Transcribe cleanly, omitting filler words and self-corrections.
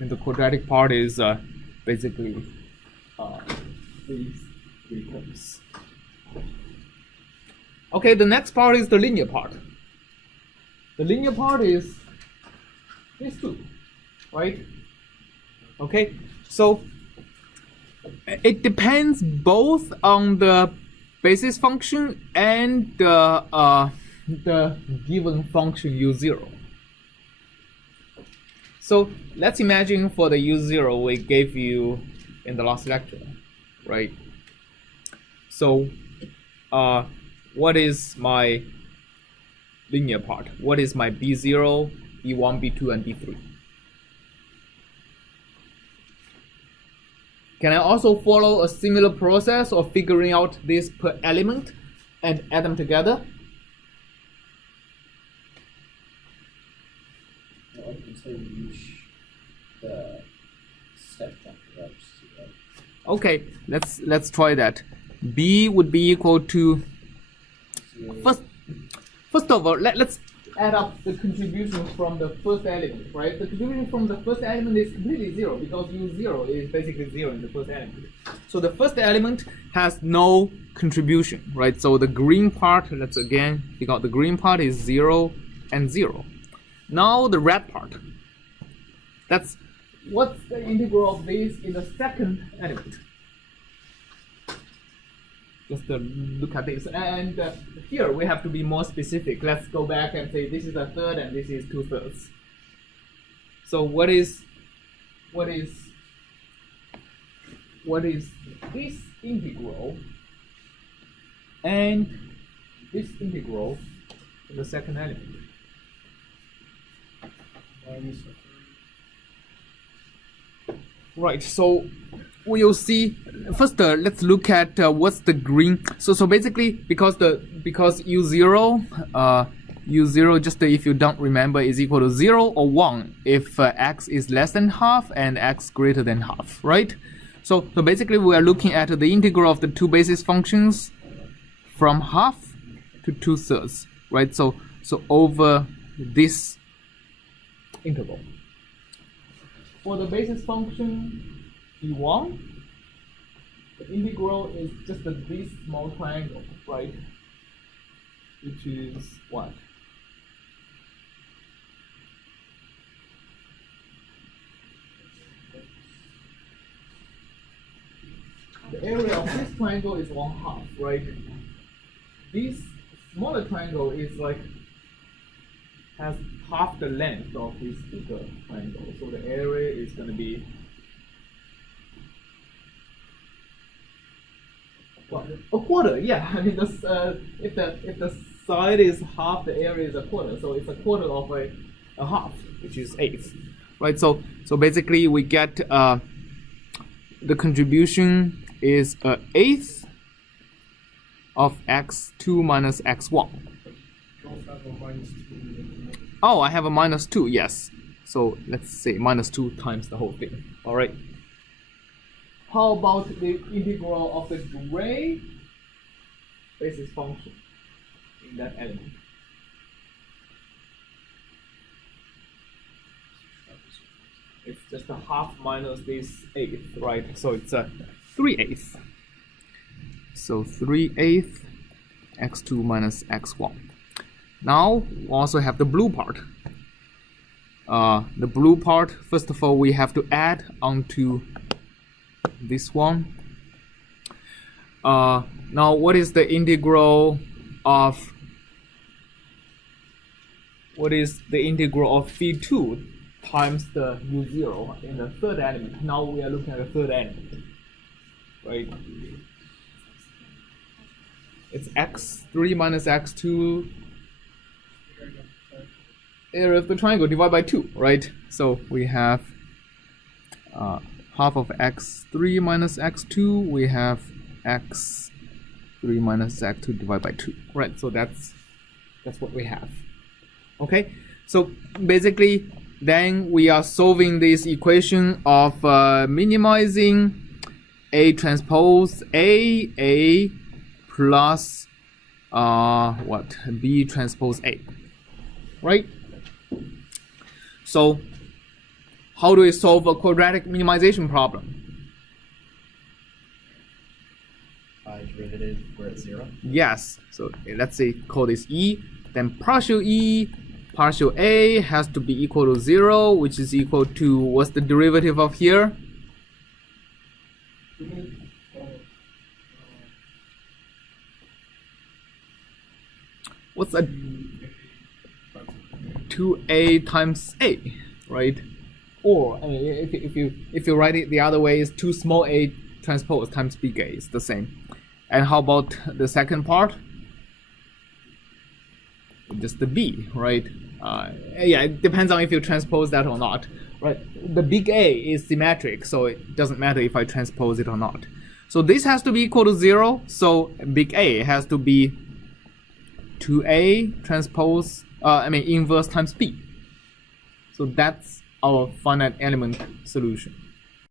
And the quadratic part is basically these three terms. Okay, the next part is the linear part. The linear part is these two, right? Okay, so it depends both on the basis function and the given function u0. So let's imagine for the u0 we gave you in the last lecture, right? So what is my linear part? What is my b0, b1, b2, and b3? Can I also follow a similar process of figuring out this per element and add them together? Well, you can say we use the step factor up. Okay, let's try that. B would be equal to first of all, let's add up the contribution from the first element, right? The contribution from the first element is completely zero because u0 is basically zero in the first element. So the first element has no contribution, right? So the green part, let's again figure out the green part is 0 and 0. Now the red part. That's what's the integral of this in the second element. Just look at this, and here we have to be more specific. Let's go back and say this is a third and this is 2/3. So what is this integral and this integral in the second element? Right, so we'll see. First, let's look at what's the green. So basically, because u0, just if you don't remember, is equal to 0 or 1 if x is less than half and x greater than half, right? So basically, we are looking at the integral of the two basis functions from half to 2/3, right? So over this interval. For the basis function b1, the integral is just this small triangle, right? Which is what? The area of this triangle is 1/2, right? This smaller triangle is like has half the length of this bigger triangle, so the area is going to be what? A quarter. Yeah, I mean, this, if the side is half, the area is a quarter, so it's a quarter of a half, which is 1/8, right? So basically we get the contribution is 1/8 of x2 minus x1. Oh, I have a -2, yes. So let's say -2 times the whole thing. All right. How about the integral of the gray basis function in that element? It's just a half minus this 1/8, right? So it's a 3/8. So 3/8 x2 minus x1. Now we also have the blue part. The blue part, first of all, we have to add onto this one. Now what is the integral of b2 times the u0 in the third element? Now we are looking at the third element, right? It's x3 minus x2 area of the triangle divided by 2, right? So we have half of x3 minus x2, we have x3 minus x2 divided by 2, right? So that's what we have. Okay, so basically then we are solving this equation of minimizing A transpose A plus B transpose A, right? So how do we solve a quadratic minimization problem? Derivative where it's 0. Yes. So let's say call this E. Then partial E, partial A has to be equal to 0, which is equal to, what's the derivative of here? What's a 2A times A, right? Or I mean, if you write it the other way, it's 2 small a transpose times big A. It's the same. And how about the second part? Just the B, right? Yeah, it depends on if you transpose that or not, right? The big A is symmetric, so it doesn't matter if I transpose it or not. So this has to be equal to 0, so big A has to be 2A transpose, inverse times B. So that's our finite element solution.